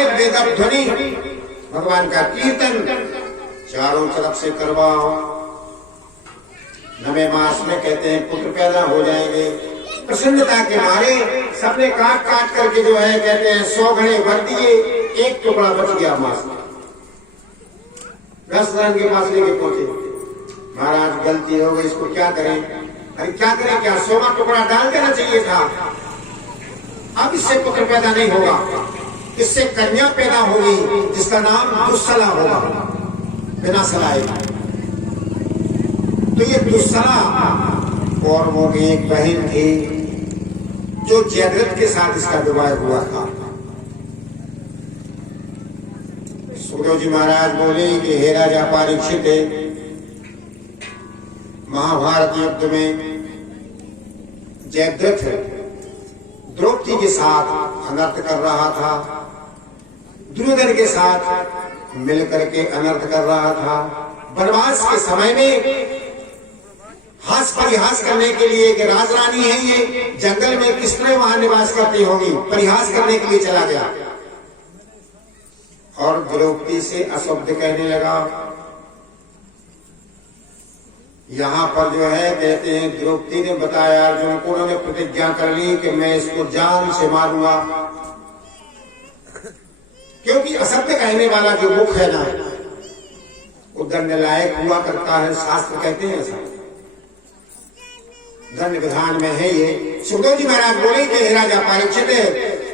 है वेद ध्वनि, भगवान का कीर्तन चारों तरफ से करवाओ। 9वें मास में कहते हैं पुत्र पैदा हो जाएंगे। प्रसन्नता के मारे सबने काट काट करके जो है कहते हैं 100 घड़े भर दिए, एक टुकड़ा बच गया मास। रसदान के पास लेके पहुंचे, महाराज गलती हो गई, इसको क्या करें? अरे क्या करें, क्या 100वां टुकड़ा डाल देना चाहिए था। अब इससे पुत्र पैदा नहीं होगा, इससे कन्या पैदा होगी जिसका नाम दुस्सला होगा, बिना सलाए। तो ये दुस्सला कौरवों की एक बहन थी जो जयद्रथ के साथ इसका विवाह हुआ था। सुखदेव जी महाराज बोले कि हे राजा परीक्षित, महाभारत युद्ध में जयद्रथ द्रौपदी के साथ अनर्थ कर रहा था, दुर्योधन के साथ मिलकर के अनर्थ कर रहा था। वनवास के समय में हास परिहास करने के लिए कि राजरानी है ये, जंगल में किस तरह वहां निवास करती होगी, परिहास करने के लिए चला गया और द्रौपदी से अशब्द कहने लगा। यहाँ पर जो है कहते हैं द्रौपदी ने बताया अर्जुन को, उन्होंने प्रतिज्ञा कर ली कि मैं इसको जान से मारूंगा, क्योंकि असत्य कहने वाला जो मुख है ना वो दंड लायक हुआ करता है। शास्त्र कहते हैं ऐसा, दंड विधान में है ये। सुखदेव जी महाराज बोले कि हे राजा परीक्षित,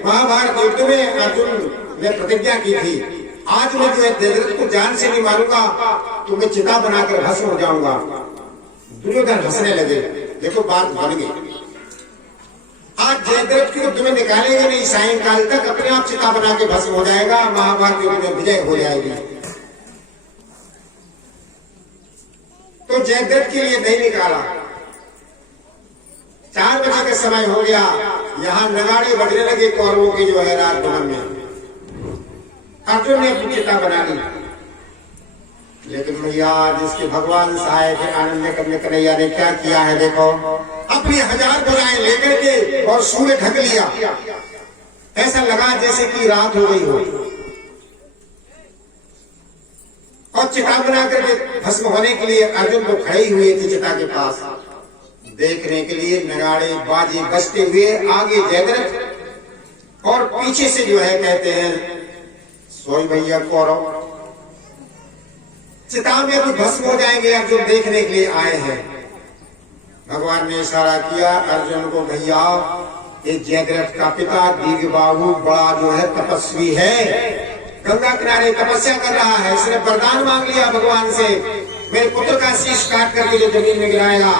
महाभारत युद्ध में अर्जुन ने प्रतिज्ञा की थी, आज मैं जो है जयद्रथ को जान से नहीं मारूंगा तो मैं चिता बनाकर भस्म हो जाऊंगा। दुर्योधन हंसने लगे, देखो बात बन गई। आज जयद्रथ को युद्ध में निकालेंगे नहीं, सायंकाल तक अपने आप चिता बना के भस्म हो जाएगा, महाभारत युद्ध में विजय हो जाएगी। तो जयद्रथ के लिए नहीं निकाला। 4 बजे का समय हो गया, यहाँ नगाड़े बजने लगे कौरवों के जो है राजभवन में। अर्जुन ने अपनी चिता बना ली, लेकिन भैया जिसके भगवान सहाय थे आनंद करने कन्हैया ने क्या किया है देखो, अपनी 1000 भुजाएं लेकर के और सूर्य ढक लिया, ऐसा लगा जैसे कि रात हो गई हो, और चिता बना करके भस्म होने के लिए अर्जुन को खड़े हुए थे चिता के पास देखने के लिए। नगाड़े बाजे बजते हुए आगे जयद्रथ और पीछे से जो है कहते हैं सोई भैया कौरव चिता में भी भस्म हो जाएंगे, अर्जुन देखने के लिए आए हैं। भगवान ने इशारा किया अर्जुन को, भैया ये जयद्रथ का पिता दीर्घबाहु बड़ा जो है तपस्वी है, गंगा किनारे तपस्या कर रहा है, इसने वरदान मांग लिया भगवान से, मेरे पुत्र का शीश काट करके जो जमीन में गिराएगा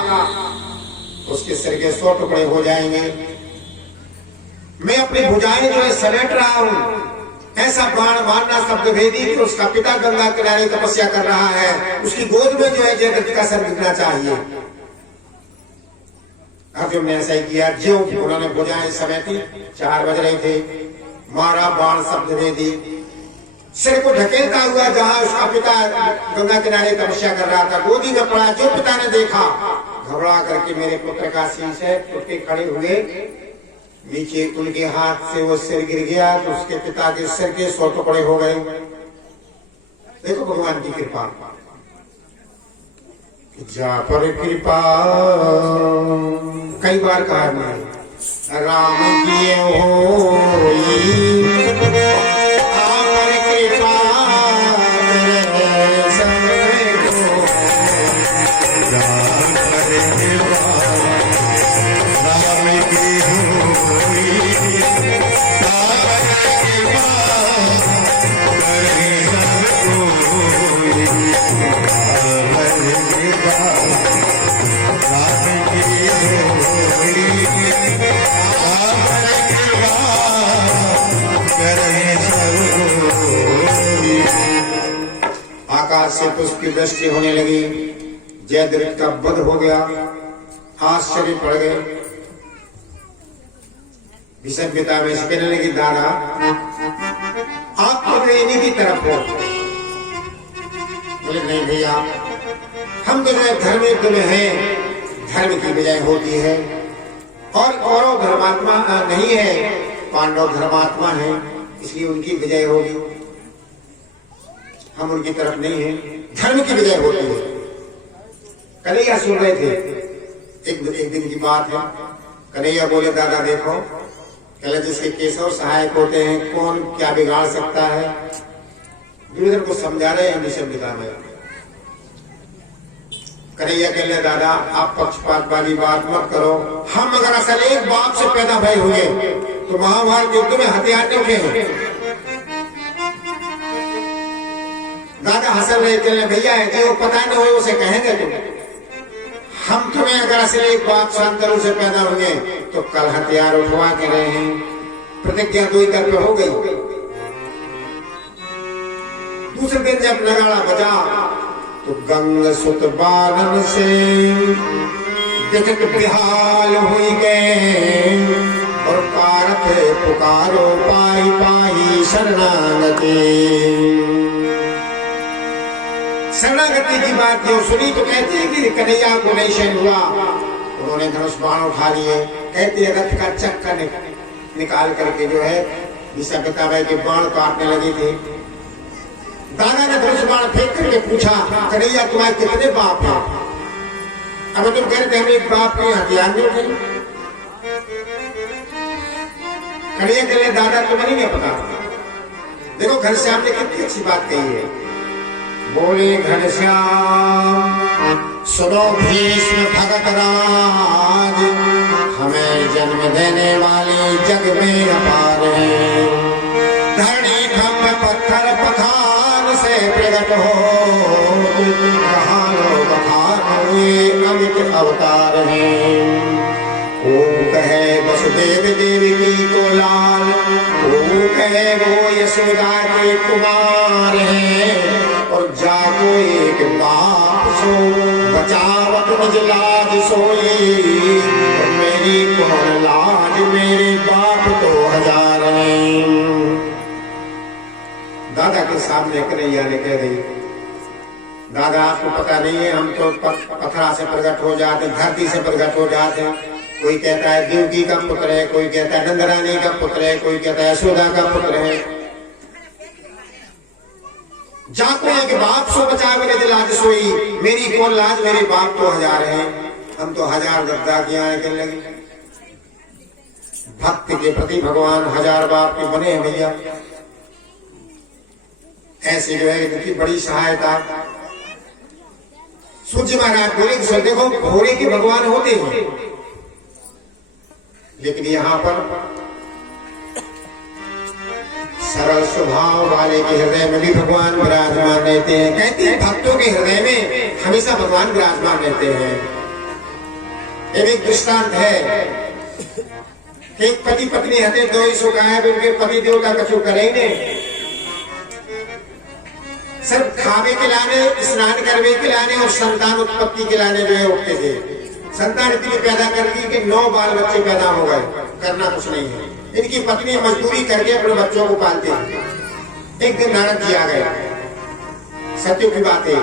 उसके सिर के 100 टुकड़े हो जाएंगे। मैं अपनी भुजाएं जो है समेट रहा हूं, ऐसा बाण मारना शब्द भेदी कि उसका पिता गंगा किनारे तपस्या कर रहा है, उसकी गोद में जो है जयद्रथ का सर गिरना चाहिए। अर्जुन ने ऐसा ही किया, जो उन्होंने भुजाएं समेटी, 4 बज रहे थे, मारा बाण शब्द भेदी, सिर को ढकेलता हुआ जहां उसका पिता गंगा किनारे तपस्या कर रहा था गोदी में पड़ा। जो पिता ने देखा घबरा करके मेरे पुत्र का शीश है, उठ के खड़े हुए, नीचे उनके हाथ से वो सिर गिर गया तो उसके पिता के सिर के 100 टुकड़े हो गए। देखो भगवान की कृपा, जा पर कृपा कई बार कहा मैं राम की होई, आप कृपा से पुष्प दृष्टि होने लगी। जयद्रथ का वध हो गया, आश्चर्य पड़ गए। भीष्म पिता में कहने लगी, दादा आप तो इन्हीं की तरफ हो। बोले नहीं भैया, हम तो जो धर्म युद्ध में है, धर्म की विजय होती है, और कौरव धर्मात्मा नहीं है, पांडव धर्मात्मा है। इसलिए उनकी विजय होगी। हम उनकी तरफ नहीं हैं, धर्म की विजय होती है। कन्हैया सुन रहे थे, एक दिन की बात है। कन्हैया बोले, दादा देखो, कहले जिसके केशव सहायक होते हैं कौन क्या बिगाड़ सकता है। दुर्योधन को समझा रहे हैं निशब्दता में। कन्हैया कह ले, दादा आप पक्षपात वाली बात मत करो। हम अगर असल एक बाप से पैदा भय हुए तो महाभारत युद्ध में हथियार नहीं उठे हैं। दादा हंसल रहे, कह ले भैया है कि वो पता नहीं हो उसे कहेंगे तुम। हम तुम्हें अगर असल एक बाप शांतनु से पैदा हुए तो कल हथियार उठवा के रहे हैं। प्रतिज्ञा 2 ही कर पे हो गई। दूसरे दिन जब नगाड़ा बजा तो गंग सुत बालन से विकट बिहाल हुई गए और पारथ पुकारो पाई पाई शरणागति। शरणागति की बात जो सुनी तो कहते हैं कि कन्हैया को नैशन हुआ, उन्होंने धनुष बाण उठा लिए। कहते हैं रथ का चक्का निकाल करके जो है विषा पिताबाई के बाण काटने लगे थे। दादा ने धनुष बाण फेंक करके पूछा, कन्हैया तुम्हारे कितने बाप हैं? अब तुम कह रहे थे हम एक बाप के हथियार नहीं उठे। कन्हैया कह रहे, दादा तुम्हें नहीं पता। देखो घनश्याम ने कितनी अच्छी बात कही है। बोले घनश्याम सुनो भीष्म भगत राज, हमें जन्म देने वाले जग में अपार है। धरणी खम्भ पत्थर पखान से प्रकट हो, कहाँ लोग खान हुए अमित अवतार हैं। ओ कहे वसुदेव देवकी को लाल, ओ कहे वो यशोदा के कुमार हैं। और जागो एक बाप सो बचावत निज लाज सोई, और मेरी कौन लाज मेरे बाप तो 1000 हैं। दादा के सामने कन्हैया ने कह दी, दादा आपको पता नहीं है हम तो पथरा से प्रकट हो जाते, धरती से प्रकट हो जाते। कोई कहता है देवकी का पुत्र है, कोई कहता है नंदरानी का पुत्र है, कोई कहता है यशोदा का पुत्र है। जाको एक बाप सो बचा मेरे दिल लाज सोई, मेरी कौन लाज मेरे बाप तो 1000 हैं। हम तो 1000 गद्दा किया है कहने लगे। भक्त के प्रति भगवान 1000 बाप के बने हैं भैया। ऐसे जो है इनकी बड़ी सहायता। सूर्य महाराज बोले कि देखो घोड़े के भगवान होते हैं, लेकिन यहाँ पर सरल स्वभाव वाले के हृदय में भी भगवान विराजमान रहते हैं। कहते हैं भक्तों के हृदय में हमेशा भगवान विराजमान रहते हैं। एक दृष्टांत है कि एक पति पत्नी हते दो ही सुखाए, उनके पति देव का कछु करेंगे। सिर्फ खावे के लाने, स्नान करने के लाने और संतान उत्पत्ति के लाने जो है उठते थे। संतान इतनी पैदा कर दी कि 9 बाल बच्चे पैदा हो गए, करना कुछ नहीं है। इनकी पत्नी मजदूरी करके अपने बच्चों को पालती है। एक दिन नारद जी आ गए, सत्य की बात है।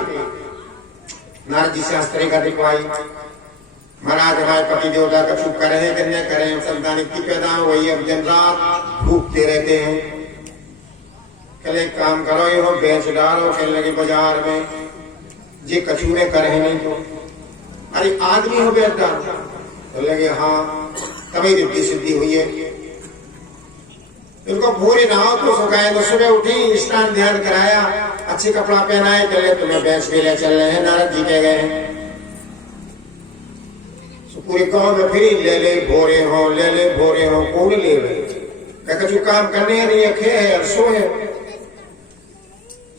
नारद जी शास्त्री का दिखवाई, महाराज हमारे पति देवता कछु करें कि न करें, संतान इतनी पैदा हो गई, अब दिन रात भूखते रहते हैं। कल एक काम करो, ये बेच डालो, कहने लगे बाजार में जी कचूरे करे नहीं तो। अरे आदमी हो बेटा, तो लगे हाँ तभी रिद्धि सिद्धि हुई है। इनको भूरी नहाओ तो सुखाए, तो सुबह उठी स्नान ध्यान कराया, अच्छे कपड़ा पहनाए, चले तुम्हें बेच के ले चल रहे हैं। नारद जी कह गए हैं पूरे गांव में फिर ले ले भोरे हो, ले ले भोरे हो, कौन ले रहे कछु काम करने नहीं रखे है और सो है।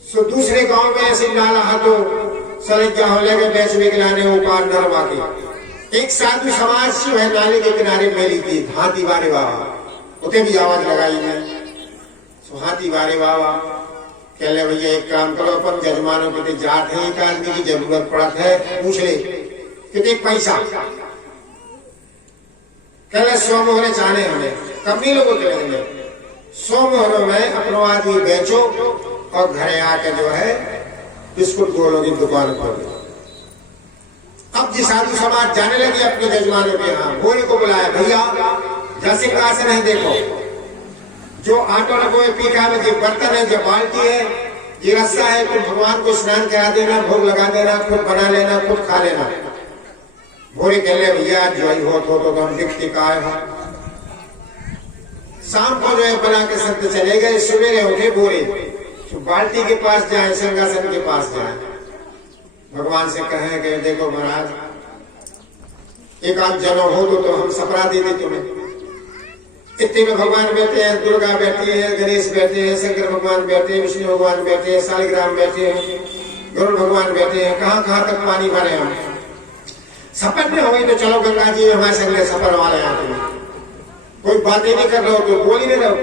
सो दूसरे गांव में ऐसे नाला हाथों सलज्जा हो लगे बेचने के लाने ऊपर नरवा के। एक साधु समाज जो है नाले के किनारे मेली थी, हाथी वारे बाबा, उसे भी आवाज लगाई है। सो हाथी वारे बाबा कह ले भैया एक काम करो, अपन जजमानों के जात है, एक आदमी की जरूरत पड़त है, पूछ ले कितने पैसा। कहले 100 मोहरे जाने हमें, कम नहीं लोगों के लगेंगे। 100 मोहरों में अपनो आदमी बेचो और घरे आके जो है बिस्कुट गोलों की दुकान खोलो। अब जी साधु समाज जाने लगी अपने जजमानों के यहाँ, भोरे को बुलाया, भैया जैसे कहा से नहीं देखो, जो आटो रखो है पीठा में, जो बर्तन है, जो बाल्टी है, ये रस्सा है, तुम भगवान को स्नान करा देना, भोग लगा देना, खुद बना लेना, खुद खा लेना। भोरे कह ले भैया जो ही हो तो हम दिखती का है। शाम को जो है बना के संत चले गए, सवेरे उठे भोरे तो बाल्टी के पास जाए, सिंहासन के पास जाए, भगवान से कहें कि देखो महाराज एक आध जनो हो तो हम सपरा दे दे तुम्हें। इतने में भगवान बैठे हैं, दुर्गा बैठी है, गणेश बैठे हैं, शंकर भगवान बैठे हैं, विष्णु भगवान बैठे हैं, शालिग्राम बैठे हैं, गरुड़ भगवान बैठे हैं, कहाँ कहाँ तक पानी भरे हम। सपट में हो गई तो चलो गंगा जी हमारे संग सफर वाले हैं तुम्हें। कोई बातें नहीं कर रहे हो तो बोल ही नहीं रहे हो।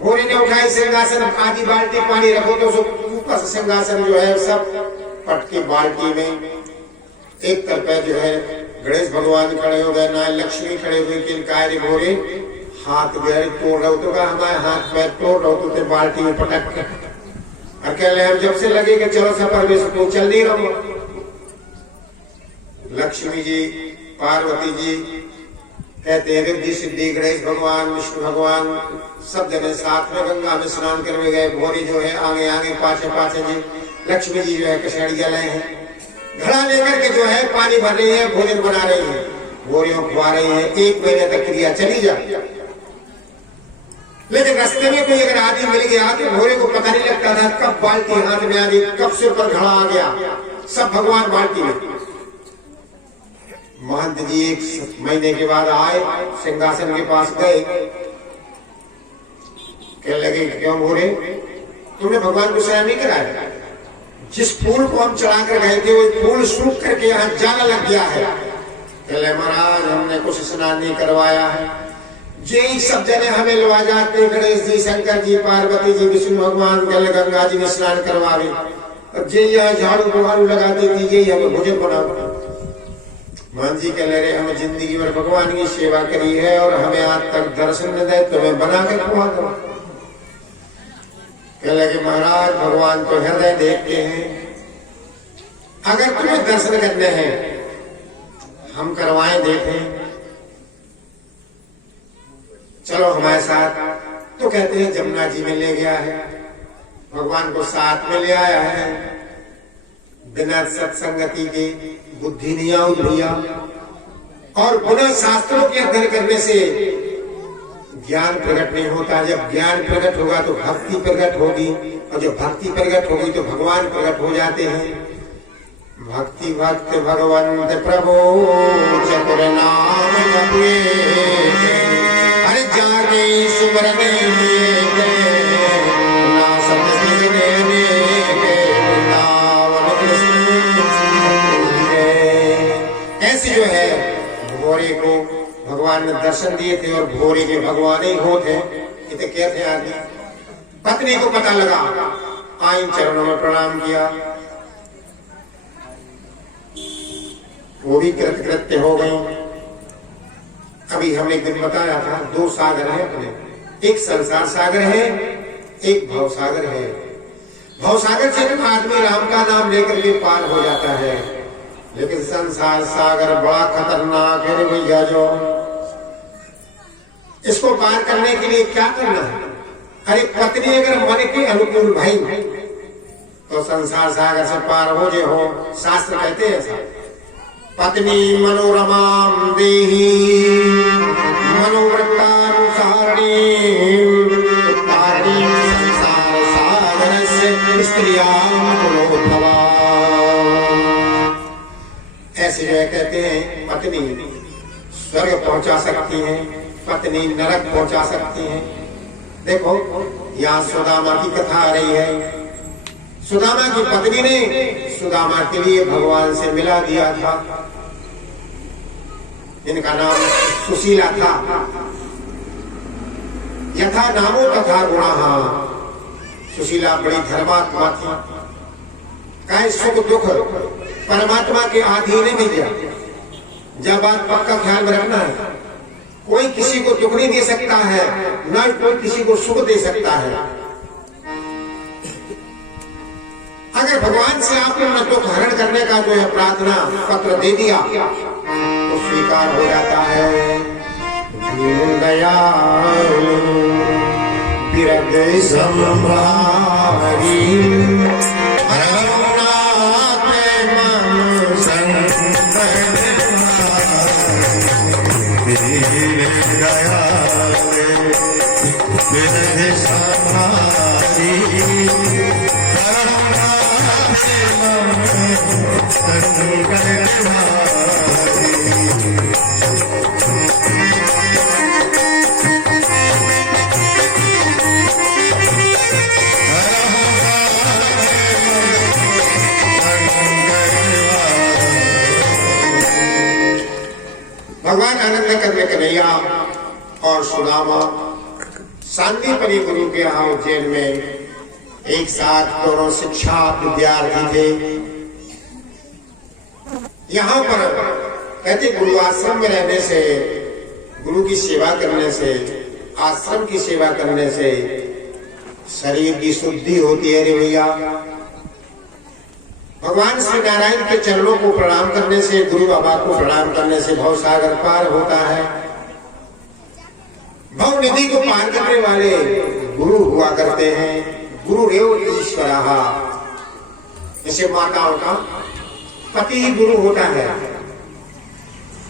भोरे ने उठाई सिंहासन, आधी बाल्टी पानी रखो तो ऊपर से सिंहासन जो है सब पटकी बाल्टी में। एक तरफ जो है गणेश भगवान खड़े हो गए, ना लक्ष्मी खड़े हुए कि कार्य भोरे हाथ गहरे तोड़ रहे हो तो हमारे हाथ पैर तोड़ रहे हो तो बाल्टी में पटक के अकेले हम जब से लगे कि चलो सफर में तो चल नहीं रहो। लक्ष्मी जी पार्वती जी कहते हैं रिद्धि सिद्धि गणेश भगवान विष्णु भगवान सब जने साथ में गंगा में स्नान करने गए। भोरी जो है आगे आगे पाछे पाछे जी, लक्ष्मी जी जो है कछड़िया लाए हैं, घड़ा लेकर के जो है पानी भर रही है, भोजन बना रही है, भोरियों खुआ रही है। 1 महीने तक क्रिया चली जाए, लेकिन रास्ते में कोई अगर आदमी मिल गया तो भोरे को पता नहीं लगता था कब बाल्टी हाथ में आ गई, कब सिर पर घड़ा आ गया, सब भगवान बाल्टी में। महंत जी 1 महीने के बाद आए, सिंहासन के पास गए, कहने लगे क्यों भोरे तुमने भगवान को स्नान नहीं कराया? जिस फूल को हम चढ़ा कर गए थे वो फूल सूख करके यहाँ जाला लग गया है। कहले महाराज हमने कुछ स्नान नहीं करवाया है, यही सब जने हमें लवा जाते, गणेश जी शंकर जी पार्वती जी विष्णु भगवान कल गंगा जी ने स्नान करवावे, और जे यहाँ झाड़ू बुहारू लगा देती यही हमें भोजन बनाओ। मान जी कह रहे हमें जिंदगी भर भगवान की सेवा करी है और हमें आज तक दर्शन न दे तो मैं बना कर खुआ दो। कह लगे महाराज भगवान तो हृदय देखते हैं, अगर तुम्हें दर्शन करने हैं हम करवाएं देखें, चलो हमारे साथ। तो कहते हैं जमुना जी में ले गया है, भगवान को साथ में ले आया है, बिना सत्संगति के बुद्धि नहीं आउट भैया, और पुनः शास्त्रों के अध्ययन करने से ज्ञान प्रकट नहीं होता। जब ज्ञान प्रकट होगा तो भक्ति प्रकट होगी, और जब भक्ति प्रकट होगी तो भगवान प्रकट हो जाते हैं। भक्ति भक्त भगवंत प्रभु चतुर नाम जपे, हर जागे सुमरने ना समझने ऐसे जो है भोरे को भगवान ने दर्शन दिए थे, और भोरे के भगवान ही होते इतने क्या थे आदमी। पत्नी को पता लगा, आइन चरणों में प्रणाम किया, वो भी कृतकृत्य हो गई। अभी हमने एक दिन बताया था 2 सागर है अपने, एक संसार सागर है, एक भव सागर है। भव सागर से आदमी राम का नाम लेकर के पार हो जाता है, लेकिन संसार सागर बड़ा खतरनाक है भैया। जो इसको पार करने के लिए क्या करना है? अरे पत्नी अगर मन के अनुकूल भाई तो संसार सागर से पार हो जे हो। शास्त्र कहते हैं ऐसा, पत्नी मनोरमाम देही मनोवृत्तानुसारिणी संसार सागर से स्त्रियां पुरोधवा। ऐसे जो है कहते हैं पत्नी स्वर्ग पहुंचा सकती है, पत्नी नरक पहुंचा सकती है। देखो यहाँ सुदामा की कथा आ रही है। सुदामा की पत्नी ने सुदामा के लिए भगवान से मिला दिया था, इनका नाम सुशीला था। यथा नामो तथा गुणः, सुशीला बड़ी धर्मात्मा थी। कहीं सुख दुख परमात्मा के अधीन नहीं दिया। जब बात पक्का ख्याल में रखना है, कोई किसी को दुख नहीं दे सकता है, न कोई किसी को सुख दे सकता है। अगर भगवान से आपने न दुख हरण करने का जो है प्रार्थना पत्र दे दिया तो स्वीकार हो जाता है। पिरद संभारी रघुनाथ मम संग पिरद संभारी रघुनाथ मम संग भगवान आनंद करने कन्हैया और सुदामा शांतिपनी गुरु के यहाँ उज्जैन में एक साथ दोनों शिक्षा विद्यार्थी थे। यहाँ पर कहते गुरु आश्रम में रहने से, गुरु की सेवा करने से, आश्रम की सेवा करने से शरीर की शुद्धि होती है रे भैया। भगवान श्री नारायण के चरणों को प्रणाम करने से, गुरु बाबा को प्रणाम करने से भव सागर पार होता है। भव निधि को पार करने वाले गुरु हुआ करते हैं। गुरु रेव ईश्वरा, जैसे माताओं का पति ही गुरु होता है।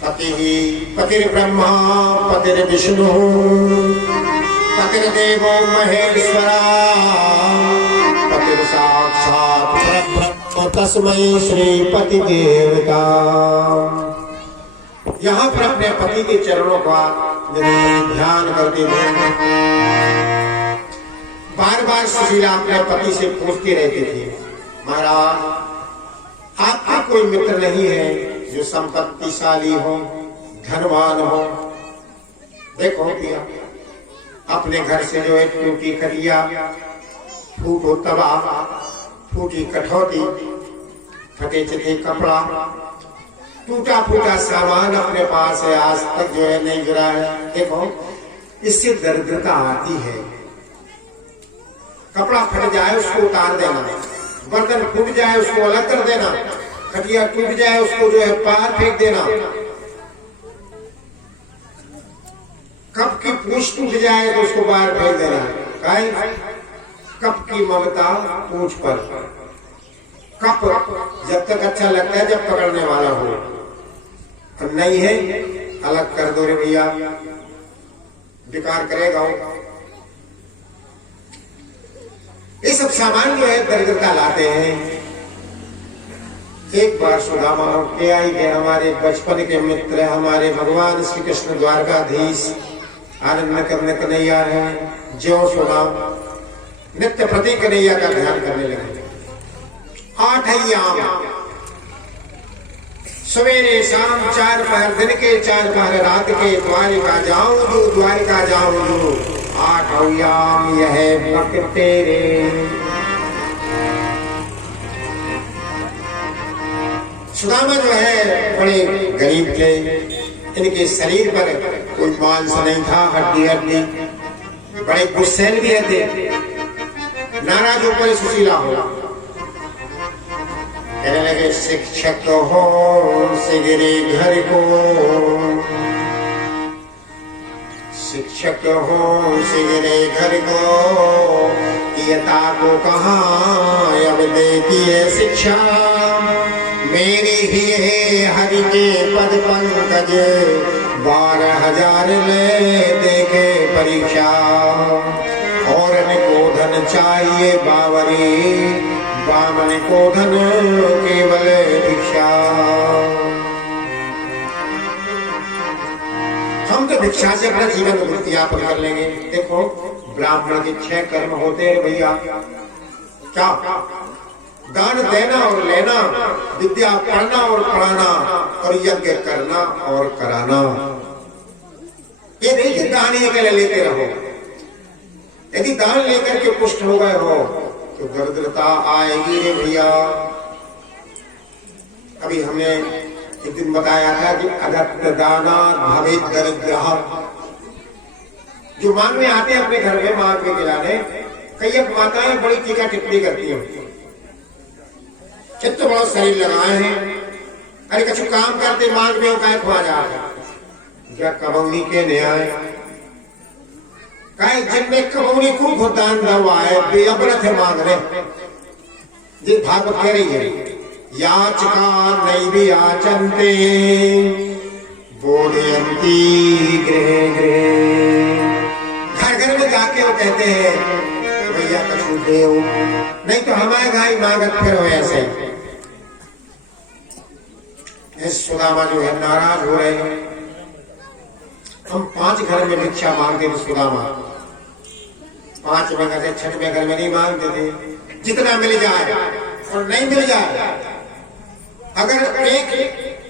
पति ही पतिर ब्रह्मा पतिर विष्णु पतिर देवो महेश्वरा पतिर साक्षात परब्रह्म तस्मै श्री पति देवता। यहाँ पर अपने पति के चरणों का ध्यान करते हुए बार बार सुशीला अपने पति से पूछती रहती थी, महाराज आपका कोई मित्र नहीं है जो संपत्तिशाली हो, धनवान हो? देखो पिया, अपने घर से जो है टूटी खटिया, फूटो तवा, फूटी कठौती, फटे चिटे कपड़ा, टूटा फूटा सामान अपने पास है, आज तक जो है नहीं गिरा है। देखो इससे दरिद्रता आती है। कपड़ा फट जाए उसको उतार देना, बर्तन फूट जाए उसको अलग कर देना, खटिया टूट जाए उसको जो है बाहर फेंक देना, कप की पूंछ टूट जाए तो उसको बाहर फेंक देना। कप की ममता पूंछ पर। कप जब तक अच्छा लगता है जब पकड़ने वाला हो, और नहीं है अलग कर दो रे भैया, बेकार करेगा। ये सब सामान जो है दरिद्रता लाते हैं। एक बार सुदामा के आई के हमारे बचपन के मित्र, हमारे भगवान श्री कृष्ण द्वारकाधीश आनंद करने कन्हैया है, जो सुदामा नित्य प्रति कन्हैया का ध्यान करने लगे। 8 अय्याम सवेरे शाम 4 पहर दिन के, 4 पहर रात के, द्वारिका जाऊं जो, द्वारिका जाऊं जो, 8 अय्याम यह भक्त तेरे। सुदामा जो है बड़े गरीब थे, इनके शरीर पर कोई मांस नहीं था, हड्डी हड्डी, बड़े गुस्सैल भी थे, नाराज होकर सुशीला हो। कहने लगे शिक्षक हो सिगरे घर को, शिक्षक हो सिगरे घर को, यता को कहाँ अब देती है शिक्षा, मेरी ही है हरि के पद पंकज, 12,000 ले देखे परीक्षा, और को धन चाहिए बावरी, बामन को धन केवल भिक्षा। हम तो भिक्षा से अपना जीवन यापन कर लेंगे। देखो ब्राह्मण के 6 कर्म होते हैं भैया, क्या? दान देना और लेना, विद्या पढ़ना और पढ़ाना, और यज्ञ करना और कराना। ये नहीं कि दान ही अकेले लेते रहो। यदि दान लेकर के पुष्ट हो गए हो तो दरिद्रता आएगी रे भैया। अभी हमने एक दिन बताया था कि अदत्त दाना भवेत दरिद्रः। जो मांगने आते हैं अपने घर में मांग के खिलाने, कई माताएं बड़ी टीका टिप्पणी करती हैं, चित्त बड़ा शरीर लगाए हैं, अरे कछु काम करते मांग में का खुआ जा क्या कबंगी के न्याय। कहे जिनमें कबूली को भुगतान हुआ है बेअबरत है मांग रहे। ये भागवत कह रही है याचिका नहीं भी याचनते बोधयंती गृह गृह। घर घर में जाके वो कहते हैं भैया कछु दे नहीं तो हमारे घाई मांगत फिर हो ऐसे। सुदामा जो है नाराज हो रहे हैं। हम 5 घर में भिक्षा मांगते थे सुदामा, 5 में घर 6वें घर में नहीं मांगते थे। जितना मिल जाए और नहीं मिल जाए, अगर एक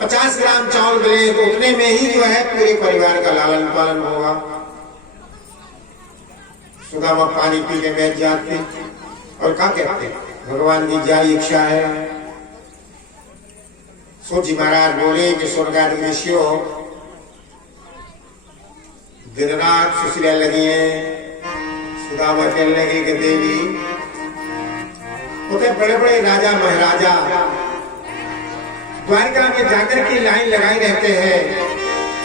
50 ग्राम चावल मिले तो उतने में ही जो है पूरे परिवार का लालन पालन होगा। सुदामा पानी पी के बैठ जाते और क्या कहते भगवान की जारी इच्छा है। सूची महाराज बोले कि स्वर्गादि ऋषियों दिन रात सुशीला लगी है। सुदामा कहने लगे कि देवी उतने बड़े बड़े राजा महाराजा द्वारका में जाकर के लाइन लगाए रहते हैं।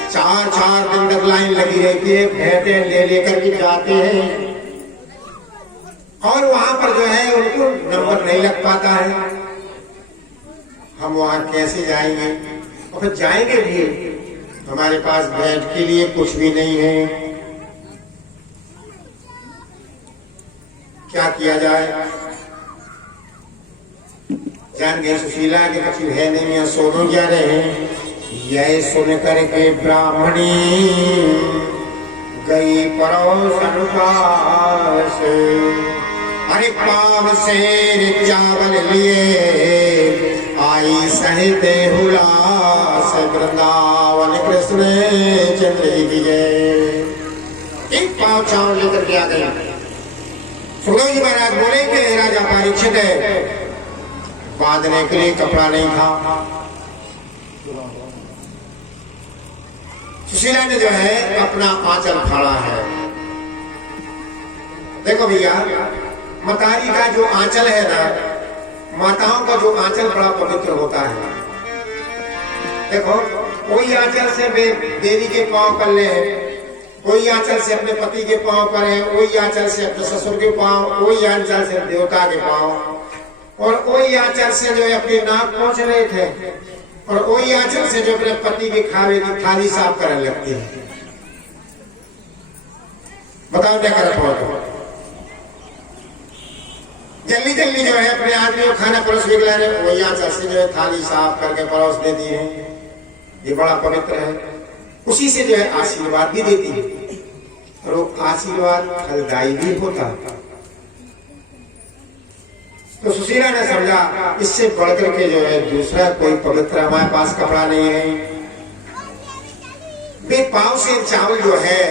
4-4 दिन तक लाइन लगी रहती है, भेंटे ले लेकर के जाते हैं और वहां पर जो है उनको नंबर नहीं लग पाता है। हम वहां कैसे जाएंगे? और फिर जाएंगे भी, हमारे पास भेंट के लिए कुछ भी नहीं है। क्या किया जाए? जान गए सुशीला के कुछ है नहीं, यहाँ सोनू जा रहे हैं। यह सुन करके ब्राह्मणी गई परोसन पास। अरे पाव से चावल लिए आई सहते हुलास। वृंदावन कृष्ण चंद्र की जय। एक पाव चावल लेकर के आ गया। सुखदेव जी महाराज बोले कि राजा परीक्षित है, बांधने के लिए कपड़ा नहीं था। सुशीला ने जो है अपना आंचल फाड़ा है। देखो भैया, मतारी का जो आंचल है ना, माताओं का जो आंचल बड़ा पवित्र होता है। देखो, कोई आंचल से देवी के पांव कर ले, कोई आंचल से अपने पति के पांव करे, कोई आंचल से अपने ससुर के पांव, कोई आंचल से देवता के पांव, और कोई आंचल से जो है अपने नाक पहुंच रहे थे, और कोई आंचल से जो अपने पति के खावे की थाली साफ करने लगती है। बताओ क्या कर पाओ? जल्दी जल्दी जो है अपने आदमी को खाना परोस भी लाने, वही आंचल से जो है थाली साफ करके परोस देती है। ये बड़ा पवित्र है। उसी से जो है आशीर्वाद भी देती है, और वो आशीर्वाद फलदायी भी होता है। तो सुशीला ने समझा इससे बढ़कर के जो है दूसरा कोई पवित्र हमारे पास कपड़ा नहीं है। वे पांव से चावल जो है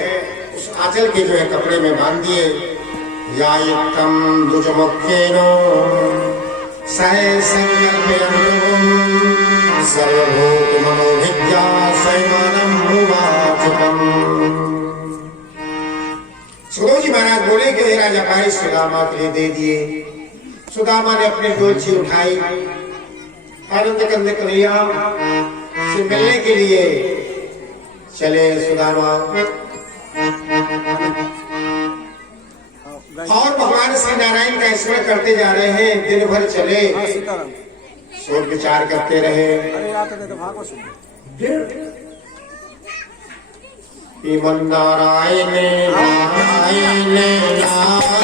उस आंचल के जो है कपड़े में बांध दिए। यायित्तम दुजमुखेनो सहे संकल्पयन्तु सर्वभूत मनोभिज्ञा सैमानम मुवाचिकम। सुखदेव जी महाराज बोले कि राजा भाई सुदामा के लिए दे दिए। सुदामा ने अपनी डोलची उठाई, आनंद कंद कन्हैया से मिलने के लिए चले सुदामा। और भगवान श्री नारायण का स्मरण करते जा रहे हैं। दिन भर चले, सोच विचार करते रहे। नारायण नारायण नारायण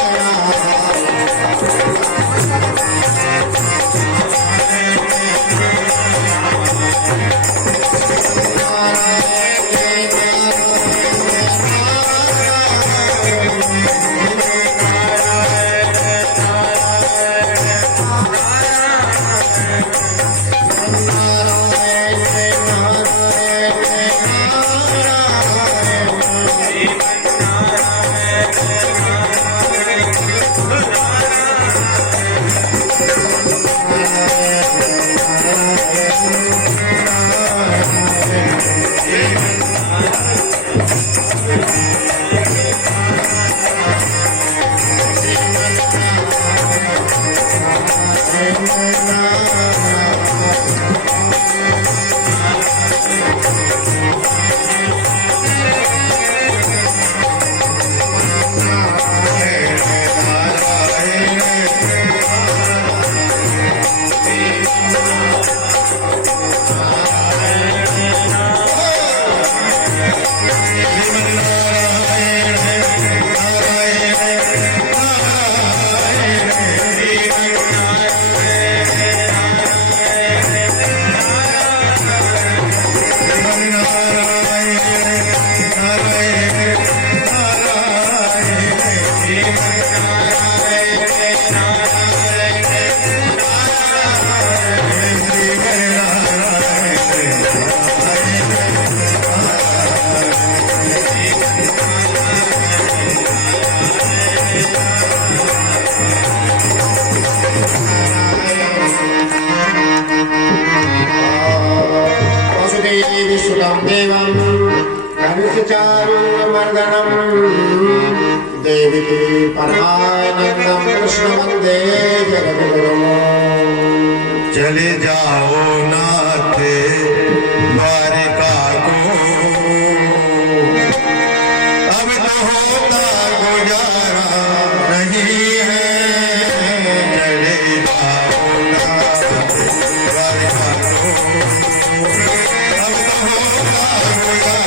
सुतम देवम धनुषचारूणमर्दनम देवकी परमानंदम कृष्ण वंदे जगद्गुरुम। चले जाओ नाथ द्वारिका को, अब तो होता गुजारा नहीं है। चले जाओ नाथ द्वारिका को, अब तो होता गुजारा